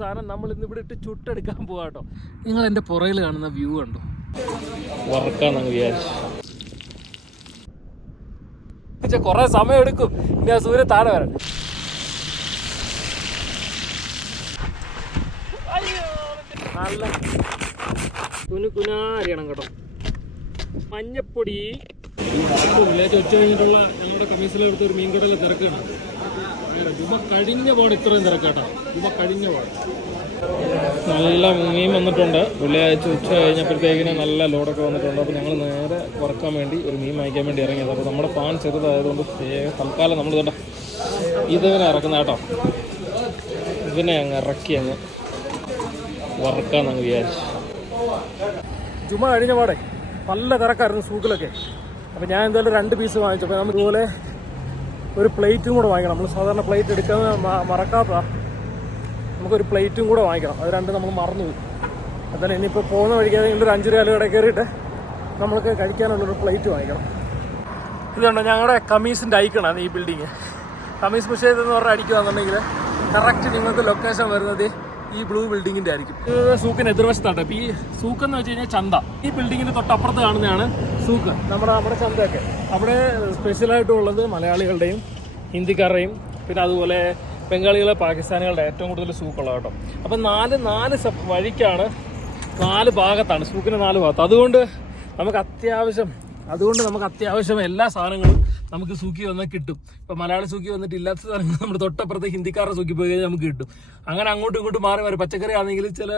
സാധനം നമ്മൾ ഇന്ന് ഇവിടെ ഇട്ട് ചുട്ടെടുക്കാൻ പോകാട്ടോ. നിങ്ങൾ എൻ്റെ പുറകിൽ കാണുന്ന വ്യൂ കണ്ടോ, വറക്കാന്നങ്ങ് വിചാരിച്ചു. കുറെ സമയം എടുക്കും ഇനി ആ സൂര്യൻ താഴെ വരാൻ. നല്ല കുനാരിയണം കേട്ടോ. മഞ്ഞപ്പൊടി ഉച്ച കഴിഞ്ഞിട്ടുള്ള ഞങ്ങളുടെ കമ്മീസിലെടുത്ത് ഒരു മീൻകടയിൽ തിരക്കാണ്. രൂപ കഴിഞ്ഞ പാട് ഇത്രയും തിരക്കാട്ടോ, രൂപ കഴിഞ്ഞ പാട്. നല്ല മീൻ വന്നിട്ടുണ്ട്. വെള്ളിയാഴ്ച ഉച്ച കഴിഞ്ഞപ്പോഴത്തേക്കിന് നല്ല ലോഡൊക്കെ വന്നിട്ടുണ്ട്. അപ്പോൾ ഞങ്ങൾ നേരെ വറക്കാൻ വേണ്ടി ഒരു മീൻ വാങ്ങിക്കാൻ വേണ്ടി ഇറങ്ങിയത്. അപ്പോൾ നമ്മുടെ പാൻ ചെറുതായതുകൊണ്ട് തൽക്കാലം നമ്മൾ ഇതുണ്ട് ഇതിനെ ഇറക്കുന്ന കേട്ടോ. ഇതിനെ അങ്ങ് ഇറക്കി അങ്ങ് വറക്കാന്നങ്ങ് വിചാരിച്ചു. ചുമ കഴിഞ്ഞ പാടെ നല്ല തിരക്കായിരുന്നു സൂക്കിലൊക്കെ. അപ്പോൾ ഞാൻ എന്തായാലും 2 പീസ് വാങ്ങിച്ചു. അപ്പോൾ നമുക്ക് ഇതുപോലെ ഒരു പ്ലേറ്റും കൂടെ വാങ്ങിക്കണം. നമ്മൾ സാധാരണ പ്ലേറ്റ് എടുക്കാൻ മറക്കാത്ത നമുക്കൊരു പ്ലേറ്റും കൂടെ വാങ്ങിക്കണം. അത് 2 നമ്മൾ മറന്നുപോയി. അതുതന്നെ ഇനിയിപ്പോൾ പോകുന്ന വഴിക്ക് ഏതെങ്കിലും ഒരു 5 രൂപ കടയിൽ കയറിയിട്ട് നമ്മൾക്ക് കഴിക്കാനുള്ളൊരു പ്ലേറ്റ് വാങ്ങിക്കണം. ഇതുണ്ടോ ഞങ്ങളുടെ കമ്മീസിൻ്റെ ഐക്കണാണ് ഈ ബിൽഡിങ്. കമ്മീസ് മുഷേദ് എന്ന് പറഞ്ഞാൽ അടിക്കുകയാണെന്നുണ്ടെങ്കിൽ കറക്റ്റ് നിങ്ങൾക്ക് ലൊക്കേഷൻ വരുന്നത് ഈ ബ്ലൂ ബിൽഡിങ്ങിൻ്റെ ആയിരിക്കും. ഇത് സൂക്കിന് എതിർവശത്താണ്. ഇപ്പോൾ ഈ സൂക്ക് എന്ന് വെച്ച് കഴിഞ്ഞാൽ ചന്ത. ഈ ബിൽഡിങ്ങിൻ്റെ തൊട്ടപ്പുറത്ത് കാണുന്നതാണ് സൂക്ക്, നമ്മുടെ ചന്തയൊക്കെ. അവിടെ സ്പെഷ്യലായിട്ടുള്ളത് മലയാളികളുടെയും ഹിന്ദിക്കാരുടെയും പിന്നെ അതുപോലെ ബംഗാളികളെ പാകിസ്ഥാനികളുടെ ഏറ്റവും കൂടുതൽ സൂക്കുള്ളത് കേട്ടോ. അപ്പം 4 വഴിക്കാണ്, 4 ഭാഗത്താണ് സൂക്കിന് 4 ഭാഗത്ത്. അതുകൊണ്ട് നമുക്ക് അത്യാവശ്യം എല്ലാ സാധനങ്ങളും നമുക്ക് സൂക്കി വന്നാൽ കിട്ടും. ഇപ്പം മലയാളി സൂക്കി വന്നിട്ട് ഇല്ലാത്ത സാധനങ്ങൾ നമ്മുടെ തൊട്ടപ്പുറത്ത് ഹിന്ദിക്കാരുടെ സൂക്കി പോയി കഴിഞ്ഞാൽ നമുക്ക് കിട്ടും. അങ്ങനെ അങ്ങോട്ടും ഇങ്ങോട്ടും മാറി മാറി പച്ചക്കറി ആണെങ്കിലും ചില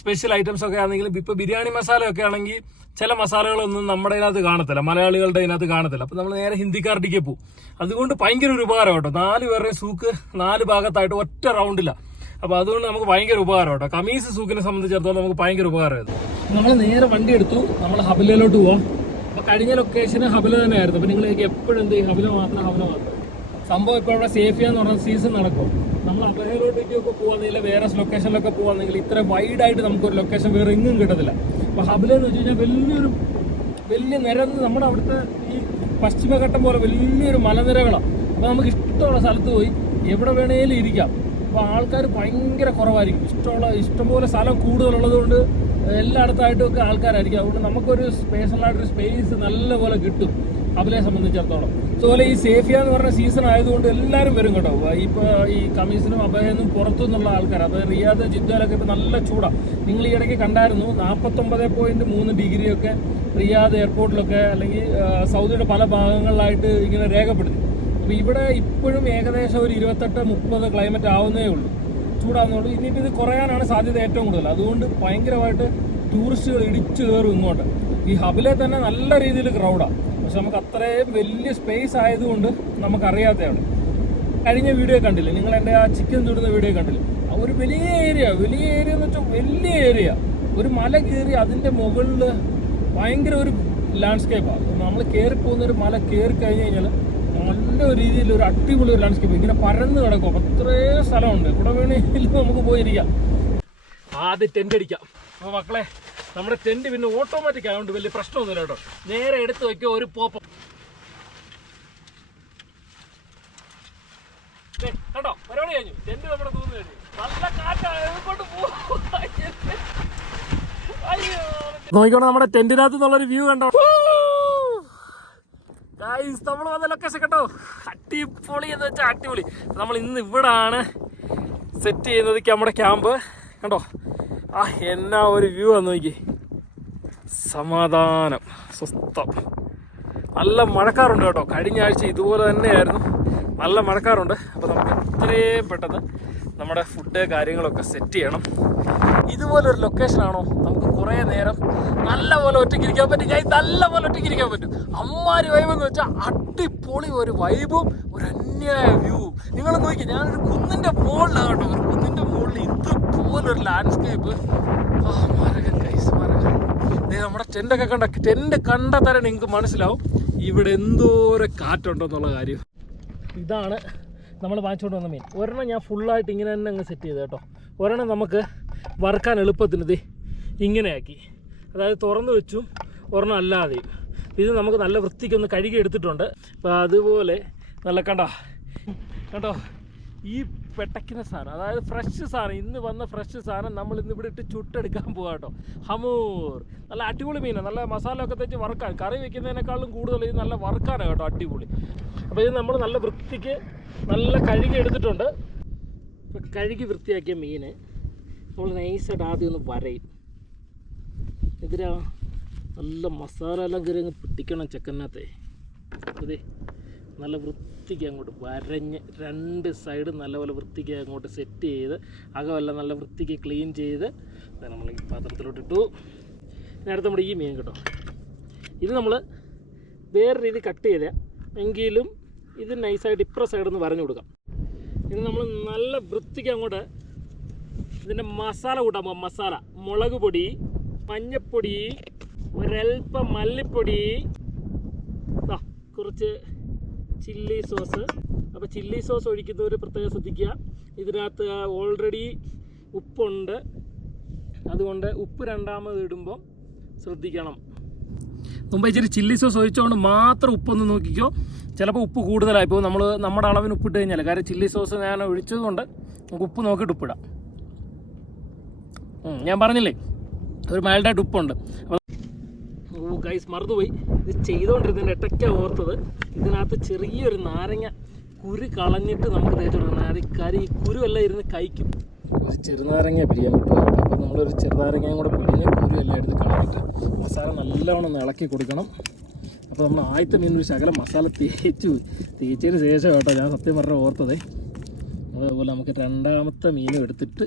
സ്പെഷ്യൽ ഐറ്റംസ് ഒക്കെ ആണെങ്കിലും ഇപ്പോൾ ബിരിയാണി മസാലയൊക്കെ ആണെങ്കിൽ ചില മസാലകളൊന്നും നമ്മുടെ ഇതിനകത്ത് കാണത്തില്ല, മലയാളികളുടെ ഇതിനകത്ത് കാണത്തില്ല. അപ്പം നമ്മൾ നേരെ ഹിന്ദിക്കാരുടേക്ക് പോകും. അതുകൊണ്ട് ഭയങ്കര ഒരു ഉപകാരം കേട്ടോ. 4 പേരുടെയും സൂക്ക് 4 ഭാഗത്തായിട്ട് ഒറ്റ റൗണ്ടിലാണ്. അപ്പോൾ അതുകൊണ്ട് നമുക്ക് ഭയങ്കര ഉപകാരം കേട്ടോ. കമീസ് സൂക്കിനെ സംബന്ധിച്ചിടത്തോളം നമുക്ക് ഭയങ്കര ഉപകാരമായിരുന്നു. നമ്മൾ നേരെ വണ്ടി എടുത്തു, നമ്മൾ ഹബിലയിലോട്ട് പോവാം. അപ്പോൾ കഴിഞ്ഞ ലൊക്കേഷന് ഹബില തന്നെയായിരുന്നു. അപ്പോൾ നിങ്ങളേക്ക് എപ്പോഴും എന്ത് ചെയ്യും, ഹബില മാത്രം. സംഭവം ഇപ്പോൾ അവിടെ സേഫിയ എന്ന് പറഞ്ഞ സീസൺ നടക്കും. നമ്മൾ അബഹയിലോട്ടേക്കൊക്കെ പോകുന്നില്ല, വേറെ ലൊക്കേഷനിലൊക്കെ പോകുന്നെങ്കിൽ ഇത്ര വൈഡായിട്ട് നമുക്കൊരു ലൊക്കേഷൻ വേറെ എങ്ങും കിട്ടത്തില്ല. അപ്പോൾ ഹബില എന്ന് വെച്ച് കഴിഞ്ഞാൽ വലിയ നിരന്ന് നമ്മുടെ അവിടുത്തെ ഈ പശ്ചിമഘട്ടം പോലെ വലിയൊരു മലനിരകളാണ്. അപ്പോൾ നമുക്ക് ഇഷ്ടമുള്ള സ്ഥലത്ത് പോയി എവിടെ വേണേലും ഇരിക്കാം. അപ്പോൾ ആൾക്കാർ ഭയങ്കര കുറവായിരിക്കും. ഇഷ്ടംപോലെ സ്ഥലം കൂടുതലുള്ളത് കൊണ്ട് എല്ലായിടത്തായിട്ടുമൊക്കെ ആൾക്കാരായിരിക്കും. അതുകൊണ്ട് നമുക്കൊരു സ്പേഷ്യലായിട്ടൊരു സ്പേസ് നല്ലപോലെ കിട്ടും ഹബിലയെ സംബന്ധിച്ചിടത്തോളം. അതുപോലെ ഈ സേഫിയ എന്ന് പറഞ്ഞ സീസൺ ആയതുകൊണ്ട് എല്ലാവരും വരും കേട്ടോ. ഇപ്പോൾ ഈ കമീസിനും അബഹയൊന്നും പുറത്തുനിന്നുള്ള ആൾക്കാർ, അതായത് റിയാദ് ജിദ്ദയിലൊക്കെ ഇപ്പോൾ നല്ല ചൂടാണ്. നിങ്ങൾ ഈ ഇടയ്ക്ക് കണ്ടായിരുന്നു 49.3 ഡിഗ്രിയൊക്കെ റിയാദ് എയർപോർട്ടിലൊക്കെ അല്ലെങ്കിൽ സൗദിയുടെ പല ഭാഗങ്ങളിലായിട്ട് ഇങ്ങനെ രേഖപ്പെടുത്തി. അപ്പോൾ ഇവിടെ ഇപ്പോഴും ഏകദേശം ഒരു 28-30 ക്ലൈമറ്റ് ആവുന്നേ ഉള്ളൂ, ചൂടാവുന്നുള്ളൂ. ഇനിയിപ്പോൾ ഇത് കുറയാനാണ് സാധ്യത ഏറ്റവും കൂടുതൽ. അതുകൊണ്ട് ഭയങ്കരമായിട്ട് ടൂറിസ്റ്റുകൾ ഇടിച്ചു കയറും ഇങ്ങോട്ട്. ഈ ഹബിലെ തന്നെ നല്ല രീതിയിൽ ക്രൗഡാണ്. പക്ഷെ നമുക്ക് അത്രയും വലിയ സ്പേസ് ആയതുകൊണ്ട് നമുക്കറിയാത്തതാണ്. കഴിഞ്ഞ വീഡിയോ കണ്ടില്ലേ നിങ്ങൾ, എൻ്റെ ആ ചിക്കൻ ചുടുന്ന വീഡിയോ കണ്ടില്ലേ? ഒരു വലിയ ഏരിയ എന്ന് വെച്ചാൽ വലിയ ഏരിയ, ഒരു മല കയറി അതിൻ്റെ മുകളിൽ ഭയങ്കര ഒരു ലാൻഡ്സ്കേപ്പാണ്. നമ്മൾ കയറിപ്പോകുന്നൊരു മല കയറി കഴിഞ്ഞ് കഴിഞ്ഞാൽ നല്ല രീതിയിൽ ഒരു അടിപൊളി ഒരു ലാൻഡ്സ്കേപ്പ്, ഇങ്ങനെ പരന്ന് കിടക്കും. അപ്പം അത്രയും സ്ഥലമുണ്ട്, ഇവിടെ വേണമെങ്കിലും നമുക്ക് പോയിരിക്കാം. ആദ്യം ടെൻ്റ് അടിക്കാം. അപ്പോൾ മക്കളെ, നമ്മുടെ ടെൻറ്റ് പിന്നെ ഓട്ടോമാറ്റിക് ആയതുകൊണ്ട് വലിയ പ്രശ്നമൊന്നുമില്ല കേട്ടോ. നേരെ എടുത്ത് വയ്ക്കുക, ഒരു പോപ്പം കേട്ടോ. പരിപാടി കഴിഞ്ഞു, ടെൻറ്റ് നമ്മുടെ തൂന്ന് കഴിഞ്ഞു. നല്ല കാറ്റായതുകൊണ്ട് നോക്കിക്കോട്ടെ നമ്മുടെ ടെൻറ്റിനകത്ത് നിന്നുള്ളൊരു വ്യൂ കണ്ടോ. നമ്മൾ വന്ന ലൊക്കേഷൻ കേട്ടോ, അടിപൊളി എന്ന് വെച്ചാൽ അടിപൊളി. നമ്മൾ ഇന്ന് ഇവിടാണ് സെറ്റ് ചെയ്യുന്നത് നമ്മുടെ ക്യാമ്പ് കണ്ടോ. എന്നാ ഒരു വ്യൂ വന്ന് നോക്കി, സമാധാനം, സ്വസ്ഥം. നല്ല മഴക്കാറുണ്ട് കേട്ടോ. കഴിഞ്ഞ ആഴ്ച ഇതുപോലെ തന്നെയായിരുന്നു, നല്ല മഴക്കാറുണ്ട്. അപ്പോൾ നമുക്ക് എത്രയും പെട്ടെന്ന് നമ്മുടെ ഫുഡ് കാര്യങ്ങളൊക്കെ സെറ്റ് ചെയ്യണം. ഇതുപോലൊരു ലൊക്കേഷനാണോ നമുക്ക് കുറേ നേരം നല്ലപോലെ ഒറ്റയ്ക്കിരിക്കാൻ പറ്റും. നല്ലപോലെ ഒറ്റയ്ക്കിരിക്കാൻ പറ്റും. അമ്മാരി വൈബെന്ന് വെച്ചാൽ അടിപൊളി ഒരു വൈബും ഒരു അന്യായ വ്യൂവും. നിങ്ങൾ നോക്കി, ഞാനൊരു കുന്നിൻ്റെ മുകളിലാണ് കേട്ടോ. ഒരു കുന്നിൻ്റെ മുകളിൽ ഇതുപോലൊരു ലാൻഡ്സ്കേപ്പ്. നമ്മുടെ ടെൻ്റൊക്കെ ടെൻ്റ് കണ്ടാൽ തന്നെ നിങ്ങൾക്ക് മനസ്സിലാവും ഇവിടെ എന്തോരം കാറ്റുണ്ടെന്നുള്ള കാര്യം. ഇതാണ് നമ്മൾ വാങ്ങിച്ചുകൊണ്ട് വന്ന മീൻ. ഒരെണ്ണം ഞാൻ ഫുള്ളായിട്ട് ഇങ്ങനെ തന്നെ അങ്ങ് സെറ്റ് ചെയ്ത് കേട്ടോ. ഒരെണ്ണം നമുക്ക് വറുക്കാൻ എളുപ്പത്തിന് ഇങ്ങനെയാക്കി, അതായത് തുറന്നു വെച്ചും ഒരെണ്ണം അല്ലാതെയും. ഇത് നമുക്ക് നല്ല വൃത്തിക്കൊന്ന് കഴുകി എടുത്തിട്ടുണ്ട്. അപ്പോൾ അതുപോലെ നല്ല കണ്ടോ ഈ പെട്ടയ്ക്കുന്ന സാധനം, അതായത് ഫ്രഷ് സാധനം, ഇന്ന് വന്ന ഫ്രഷ് സാധനം നമ്മൾ ഇന്ന് ഇവിടെ ഇട്ട് ചുട്ടെടുക്കാൻ പോകാം കേട്ടോ. ഹമൂർ നല്ല അടിപൊളി മീനാണ്, നല്ല മസാല ഒക്കെ തേച്ച് വറുക്കാൻ, കറി വെക്കുന്നതിനേക്കാളും കൂടുതൽ ഇത് നല്ല വറുക്കാനാണ് കേട്ടോ, അടിപൊളി. അപ്പോൾ ഇത് നമ്മൾ നല്ല വൃത്തിക്ക് നല്ല കഴുകി എടുത്തിട്ടുണ്ട്. ഇപ്പോൾ കഴുകി വൃത്തിയാക്കിയ മീൻ നമ്മൾ നൈസായിട്ട് ആദ്യം ഒന്ന് വരയും. ഇതിനാ നല്ല മസാല എല്ലാം കയറി അങ്ങ് പിടിക്കണം ചെക്കനകത്തെ. അതെ നല്ല വൃത്തിക്ക് അങ്ങോട്ട് വരഞ്ഞ് രണ്ട് സൈഡ് നല്ലപോലെ വൃത്തിക്ക് അങ്ങോട്ട് സെറ്റ് ചെയ്ത് അകമെല്ലാം നല്ല വൃത്തിക്ക് ക്ലീൻ ചെയ്ത് നമ്മൾ ഈ പാത്രത്തിലോട്ടിട്ടു. നേരത്തെ നമ്മുടെ ഈ മീൻ കേട്ടോ, ഇത് നമ്മൾ വേറെ രീതി കട്ട് ചെയ്ത എങ്കിലും ഇത് നൈസായിട്ട് ഇപ്പുറ സൈഡിൽ നിന്ന് വരഞ്ഞു കൊടുക്കാം. ഇത് നമ്മൾ നല്ല വൃത്തിക്ക് അങ്ങോട്ട് ഇതിൻ്റെ മസാല കൂട്ടാൻ പോകാം. മസാല മുളക് പൊടി, മഞ്ഞപ്പൊടി, ഒരൽപ്പം മല്ലിപ്പൊടി, കുറച്ച് ചില്ലി സോസ്. അപ്പോൾ ചില്ലി സോസ് ഒഴിക്കുന്നവർ പ്രത്യേകം ശ്രദ്ധിക്കുക, ഇതിനകത്ത് ഓൾറെഡി ഉപ്പുണ്ട്, അതുകൊണ്ട് ഉപ്പ് രണ്ടാമത് ഇടുമ്പോൾ ശ്രദ്ധിക്കണം. മുമ്പ് ഇച്ചിരി ചില്ലി സോസ് ഒഴിച്ചുകൊണ്ട് മാത്രം ഉപ്പൊന്ന് നോക്കിക്കോ, ചിലപ്പോൾ ഉപ്പ് കൂടുതലായി ഇപ്പോൾ നമ്മുടെ അളവിന് ഉപ്പിട്ട് കഴിഞ്ഞാൽ, കാരണം ചില്ലി സോസ് ഞാൻ ഒഴിച്ചതുകൊണ്ട് നമുക്ക് ഉപ്പ് നോക്കിയിട്ട് ഉപ്പിടാം. ഞാൻ പറഞ്ഞില്ലേ ഒരു മൈൽഡായിട്ട് ഉപ്പുണ്ട്. അപ്പോൾ ഗൈസ് മറന്നുപോയി, ഇത് ചെയ്തുകൊണ്ടിരുന്നതിൻ്റെ ഇടയ്ക്കാണ് ഓർത്തത്, ഇതിനകത്ത് ചെറിയൊരു നാരങ്ങ കുരു കളഞ്ഞിട്ട് നമുക്ക് തേച്ച് കൊടുക്കണം. അത് കരി കുരുവെല്ലാം ഇരുന്ന് കഴിക്കും. ഒരു ചെറുനാരങ്ങ പിരിയാൻ പറ്റും. അപ്പോൾ നമ്മളൊരു ചെറുനാരങ്ങയും കൂടെ പിരിഞ്ഞ് കുരുവെല്ലാം എടുത്ത് കളഞ്ഞിട്ട് മസാല നല്ലവണ്ണം ഒന്ന് ഇളക്കി കൊടുക്കണം. അപ്പോൾ നമ്മൾ ആദ്യത്തെ മീൻ ഒരു ശകലം മസാല തേച്ചതിന് ശേഷം കേട്ടോ ഞാൻ സത്യം പറഞ്ഞ ഓർത്തതേ. അതുപോലെ നമുക്ക് രണ്ടാമത്തെ മീനും എടുത്തിട്ട്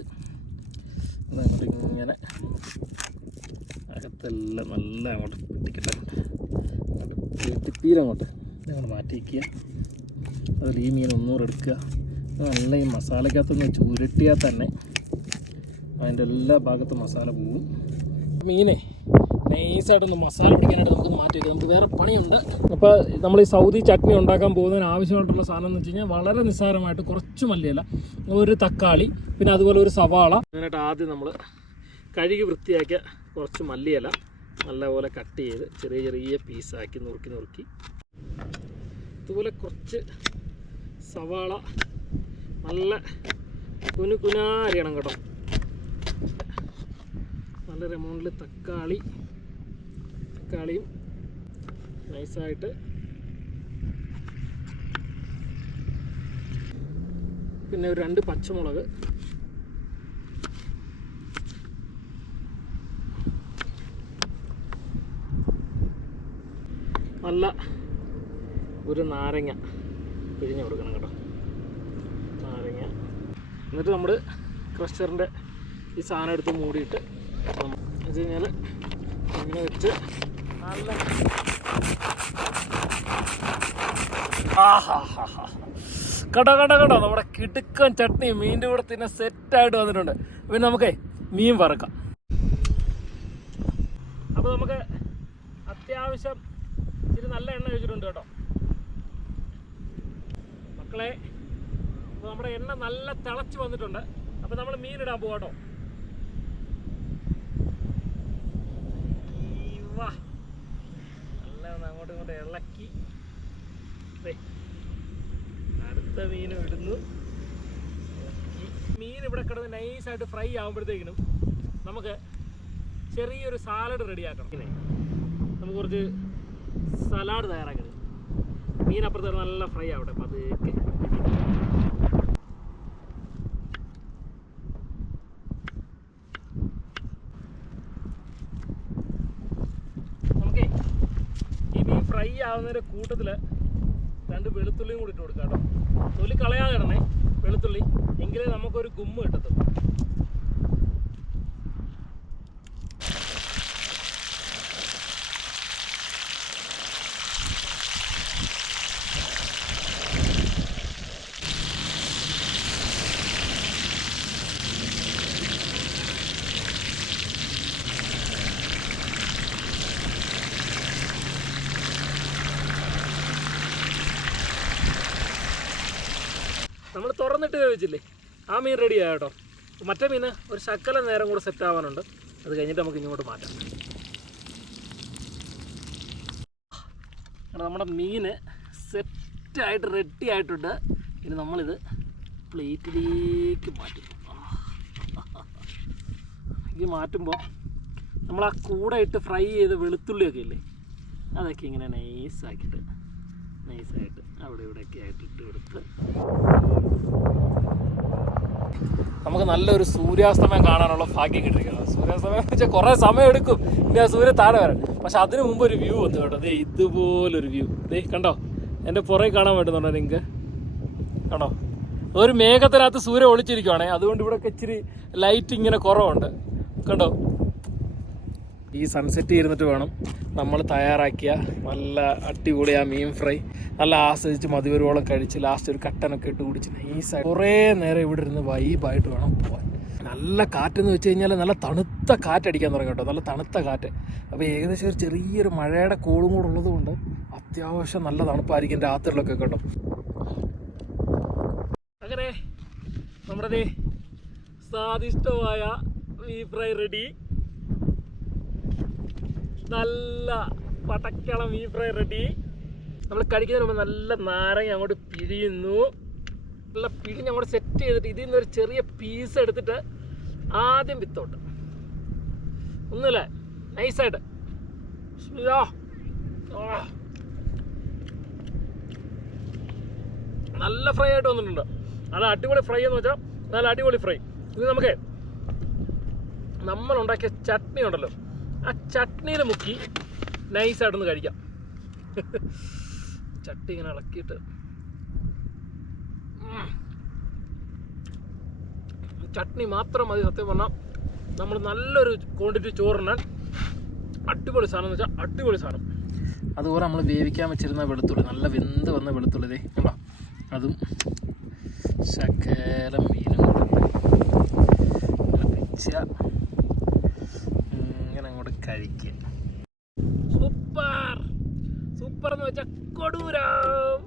അതങ്ങോട്ട് ഇങ്ങനെ അകത്തെല്ലാം നല്ല അങ്ങോട്ട് പിടിക്കട്ടെ, തീരങ്ങോട്ട് അങ്ങോട്ട് മാറ്റി വയ്ക്കുക. അതിൽ ഈ മീൻ ഒന്നുകൂടെ എടുക്കുക, നല്ല ഈ മസാലക്കകത്തൊന്ന് ചുരുട്ടിയാൽ തന്നെ അതിൻ്റെ എല്ലാ ഭാഗത്തും മസാല പോവും. മീനെ നൈസായിട്ടൊന്ന് മസാല പിടിക്കാനായിട്ട് നമുക്ക് മാറ്റി വയ്ക്കാം, നമുക്ക് വേറെ പണിയുണ്ട്. അപ്പോൾ നമ്മൾ ഈ സൗദി ചട്നി ഉണ്ടാക്കാൻ പോകുന്നതിന് ആവശ്യമായിട്ടുള്ള സാധനം എന്ന് വെച്ച് കഴിഞ്ഞാൽ വളരെ നിസ്സാരമായിട്ട് കുറച്ച് മല്ലിയില, ഒരു തക്കാളി, പിന്നെ അതുപോലെ ഒരു സവാള. അതിനായിട്ട് ആദ്യം നമ്മൾ കഴുകി വൃത്തിയാക്കിയ കുറച്ച് മല്ലിയില നല്ലപോലെ കട്ട് ചെയ്ത് ചെറിയ ചെറിയ പീസാക്കി നുറുക്കി, അതുപോലെ കുറച്ച് സവാള നല്ല കുനാരിയണം കേട്ടോ. നല്ല എമൗണ്ടിൽ തക്കാളിയും നൈസായിട്ട്, പിന്നെ ഒരു 2 പച്ചമുളക്, നല്ല ഒരു നാരങ്ങ പിഴിഞ്ഞ് കൊടുക്കണം കേട്ടോ, നാരങ്ങ. എന്നിട്ട് നമ്മൾ ക്രഷറിൻ്റെ ഈ സാധനം എടുത്ത് മൂടിയിട്ട് വെച്ച് കഴിഞ്ഞാൽ ഇങ്ങനെ വെച്ച് നല്ല കേട്ടോ നമ്മുടെ കിടുക്കൻ ചട്നി മീൻ്റെ കൂടെ തന്നെ സെറ്റായിട്ട് വന്നിട്ടുണ്ട്. പിന്നെ നമുക്കേ മീൻ വറക്കാം. അപ്പോൾ നമുക്ക് അത്യാവശ്യം ഇച്ചിരി നല്ല എണ്ണ ഒഴിച്ചിട്ടുണ്ട് കേട്ടോ മക്കളെ. അപ്പോൾ നമ്മുടെ എണ്ണ നല്ല തിളച്ച് വന്നിട്ടുണ്ട്. അപ്പോൾ നമ്മൾ മീനിടാൻ പോകാം കേട്ടോ. നല്ല അങ്ങോട്ടും ഇങ്ങോട്ടും ഇളക്കി അടുത്ത മീനും ഇടുന്നു. മീൻ ഇവിടെ കിടന്ന് നൈസായിട്ട് ഫ്രൈ ആകുമ്പോഴത്തേക്കിനും നമുക്ക് ചെറിയൊരു സാലഡ് റെഡിയാക്കണം. നമുക്ക് കുറച്ച് സലാഡ് തയ്യാറാക്കരുത്. മീൻ അപ്പുറത്ത് നല്ല ഫ്രൈ ആവട്ടെ പതുക്കെ. നമുക്കേ ഈ മീൻ ഫ്രൈ ആവുന്നതിൻ്റെ കൂട്ടത്തിൽ 2 വെളുത്തുള്ളിയും കൂടി ഇട്ട് കൊടുക്കാം കേട്ടോ. തൊലി കളയാതെ ഇടണേ വെളുത്തുള്ളി, എങ്കിലേ നമുക്കൊരു ഗുമ്മ് കിട്ടത്തുള്ളൂ. നമ്മൾ തുറന്നിട്ട് വേവിച്ചില്ലേ, ആ മീൻ റെഡിയായ കേട്ടോ. മറ്റേ മീൻ ഒരു ശക്കല നേരം കൂടെ സെറ്റ് ആവാനുണ്ട്, അത് കഴിഞ്ഞിട്ട് നമുക്ക് ഇങ്ങോട്ട് മാറ്റാം. നമ്മുടെ മീൻ സെറ്റായിട്ട് റെഡി ആയിട്ടുണ്ട്. ഇനി നമ്മളിത് പ്ലേറ്റിലേക്ക് മാറ്റുന്നു. ഇത് മാറ്റുമ്പോൾ നമ്മൾ ആ കൂടെ ഇട്ട് ഫ്രൈ ചെയ്ത വെളുത്തുള്ളിയൊക്കെ ഇല്ലേ, അതൊക്കെ ഇങ്ങനെ നൈസായിട്ട് അവിടെ ഇവിടെയൊക്കെ ആയിട്ട് ഇട്ട് കൊടുത്ത് നമുക്ക് നല്ലൊരു സൂര്യാസ്തമയം കാണാനുള്ള ഭാഗ്യം കിട്ടിയിരിക്കണം. സൂര്യാസ്തമയം എന്ന് വെച്ചാൽ കുറേ സമയം എടുക്കും ഇനി ആ സൂര്യൻ താഴെ വരാൻ. പക്ഷെ അതിനു മുമ്പ് ഒരു വ്യൂ വന്നു കേട്ടോ. ദേ ഇതുപോലൊരു വ്യൂ. ദേ കണ്ടോ, എൻ്റെ പുറകെ കാണാൻ പറ്റുന്നുണ്ടോ നിങ്ങൾക്ക്? കണ്ടോ, ഒരു മേഘത്തിനകത്ത് സൂര്യൻ ഒളിച്ചിരിക്കുവാണേ, അതുകൊണ്ട് ഇവിടെയൊക്കെ ഇച്ചിരി ലൈറ്റ് ഇങ്ങനെ കുറവുണ്ട്. കണ്ടോ, ഈ സൺസെറ്റ് ഇരുന്നിട്ട് വേണം നമ്മൾ തയ്യാറാക്കിയ നല്ല അടിപൊളി ആ മീൻ ഫ്രൈ നല്ല ആസ്വദിച്ച് മതിവരോളം കഴിച്ച് ലാസ്റ്റ് ഒരു കട്ടനൊക്കെ ഇട്ട് കുടിച്ച് നൈസായി കുറേ നേരം ഇവിടെ ഇരുന്ന് വൈബായിട്ട് വേണം പോകാൻ. നല്ല കാറ്റെന്ന് വെച്ച് കഴിഞ്ഞാൽ നല്ല തണുത്ത കാറ്റടിക്കാൻ തുടങ്ങി കേട്ടോ, നല്ല തണുത്ത കാറ്റ്. അപ്പോൾ ഏകദേശം ഒരു ചെറിയൊരു മഴയുടെ കോളും കൂടെ ഉള്ളത് കൊണ്ട് അത്യാവശ്യം നല്ല തണുപ്പായിരിക്കും രാത്രിയിലൊക്കെ കേട്ടോ. അങ്ങനെ നമ്മുടെ സ്വാദിഷ്ടമായ ബീഫ് ഫ്രൈ റെഡി. നല്ല പടക്കളം ബീഫ് ഫ്രൈ റെഡി. നമ്മൾ കഴിക്കുന്നതിന് മുമ്പ് നല്ല നാരങ്ങ അങ്ങോട്ട് പിഴിയുന്നു. നല്ല പിഴിഞ്ഞ് അങ്ങോട്ട് സെറ്റ് ചെയ്തിട്ട് ഇതിൽ നിന്നൊരു ചെറിയ പീസ് എടുത്തിട്ട് ആദ്യം വിത്തോട്ട് ഒന്നുമില്ല നൈസായിട്ട് നല്ല ഫ്രൈ ആയിട്ട് വന്നിട്ടുണ്ട്. നല്ല അടിപൊളി ഫ്രൈ എന്ന് വെച്ചാൽ നല്ല അടിപൊളി ഫ്രൈ. ഇത് നമുക്ക് നമ്മളുണ്ടാക്കിയ ചട്നി ഉണ്ടല്ലോ, ആ ചട്നിയിൽ മുക്കി നൈസായിട്ടൊന്ന് കഴിക്കാം. ചട്ടി ഇങ്ങനെ ഇളക്കിയിട്ട് ചട്നി മാത്രം മതി സത്യം പറഞ്ഞാൽ. നമ്മൾ നല്ലൊരു ക്വാണ്ടിറ്റി ചോറിനാൻ അടിപൊളി സാധനം എന്ന് വെച്ചാൽ അടിപൊളി സാധനം. അതുപോലെ നമ്മൾ വേവിക്കാൻ വെച്ചിരുന്ന വെളുത്തുള്ളി, നല്ല വെന്ത് വന്ന വെളുത്തുള്ളി ഇതേ കണ്ടോ, അതും ശകലം മീനും കൂടെ വെച്ച ഇങ്ങനെ അങ്ങോട്ട് കഴിക്കുക. സൂപ്പർ സൂപ്പർ എന്ന് വെച്ചാൽ കൊടൂരം.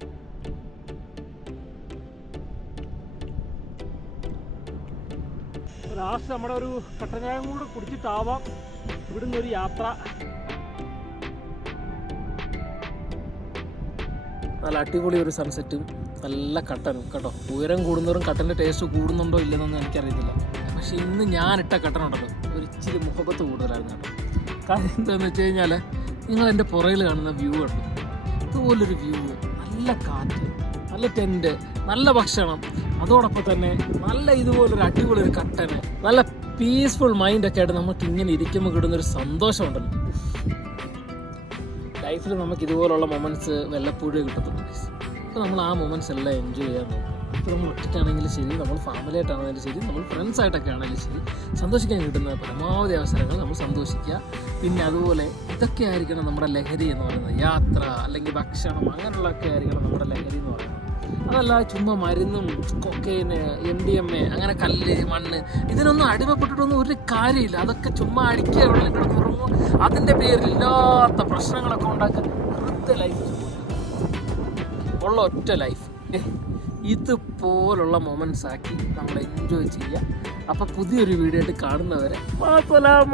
ലാസ്റ്റ് നമ്മുടെ ഒരു കട്ടൻ ചായം കൂടെ കുടിച്ചിട്ടാവാം ഇവിടുന്ന് ഒരു യാത്ര. നല്ല അടിപൊളി ഒരു സൺസെറ്റും നല്ല കട്ടനും കേട്ടോ. ഉയരം കൂടുന്നവരും കട്ടൻ്റെ ടേസ്റ്റ് കൂടുന്നുണ്ടോ ഇല്ലെന്നൊന്നും എനിക്കറിയത്തില്ല. പക്ഷെ ഇന്ന് ഞാനിട്ട കട്ടനുണ്ടല്ലോ ഒരു ഇച്ചിരി മുഖത്ത് കൂടുതലായിരുന്നു കേട്ടോ. കാര്യം എന്താണെന്ന് വെച്ച് കഴിഞ്ഞാൽ നിങ്ങൾ എൻ്റെ പുറകിൽ കാണുന്ന വ്യൂ ഉണ്ട്, ഇതുപോലൊരു വ്യൂ, നല്ല കാറ്റ്, നല്ല ടെൻറ്റ്, നല്ല ഭക്ഷണം, അതോടൊപ്പം തന്നെ നല്ല ഇതുപോലൊരു അടിപൊളി ഒരു കട്ടന്, നല്ല പീസ്ഫുൾ മൈൻഡൊക്കെ ആയിട്ട് നമുക്ക് ഇങ്ങനെ ഇരിക്കുമ്പോൾ കിട്ടുന്നൊരു സന്തോഷമുണ്ടല്ലോ. ലൈഫിൽ നമുക്ക് ഇതുപോലുള്ള മൊമെൻറ്റ്സ് വല്ലപ്പോഴും കിട്ടത്തുള്ളൂ. അപ്പോൾ നമ്മൾ ആ മൊമെൻറ്റ്സ് എല്ലാം എൻജോയ് ചെയ്യാൻ നോക്കുക. ഇപ്പോൾ നമ്മൾ ഒറ്റയ്ക്കാണെങ്കിലും ശരി, നമ്മൾ ഫാമിലി ആയിട്ടാണെങ്കിലും ശരി, നമ്മൾ ഫ്രണ്ട്സായിട്ടൊക്കെ ആണെങ്കിലും ശരി, സന്തോഷിക്കാൻ കിട്ടുന്ന പരമാവധി അവസരങ്ങൾ നമ്മൾ സന്തോഷിക്കുക. പിന്നെ അതുപോലെ ഇതൊക്കെ ആയിരിക്കണം നമ്മുടെ ലഹരി എന്ന് പറയുന്നത്. യാത്ര അല്ലെങ്കിൽ ഭക്ഷണം അങ്ങനെയുള്ളതൊക്കെ ആയിരിക്കണം നമ്മുടെ ലഹരി എന്ന് പറയുന്നത്. അതല്ല ചുമ്മാ മരുന്നും കൊക്കൈന് MDMA അങ്ങനെ കല്ല് മണ്ണ് ഇതിനൊന്നും അടിമപ്പെട്ടിട്ടൊന്നും ഒരു കാര്യമില്ല. അതൊക്കെ ചുമ്മാ അടിക്കുക, എവിടെ കിടന്ന് ഉറങ്ങും, അതിൻ്റെ പേരിൽ ഇല്ലാത്ത പ്രശ്നങ്ങളൊക്കെ ഉണ്ടാക്കാൻ വെറുതെ ലൈഫ് ഉള്ള ഒറ്റ ലൈഫ്. ഇതുപോലുള്ള മൊമെൻറ്റ്സ് ആക്കി നമ്മൾ എൻജോയ് ചെയ്യുക. അപ്പോൾ പുതിയൊരു വീഡിയോ ആയിട്ട് കാണുന്നവരെ മാസലാമ.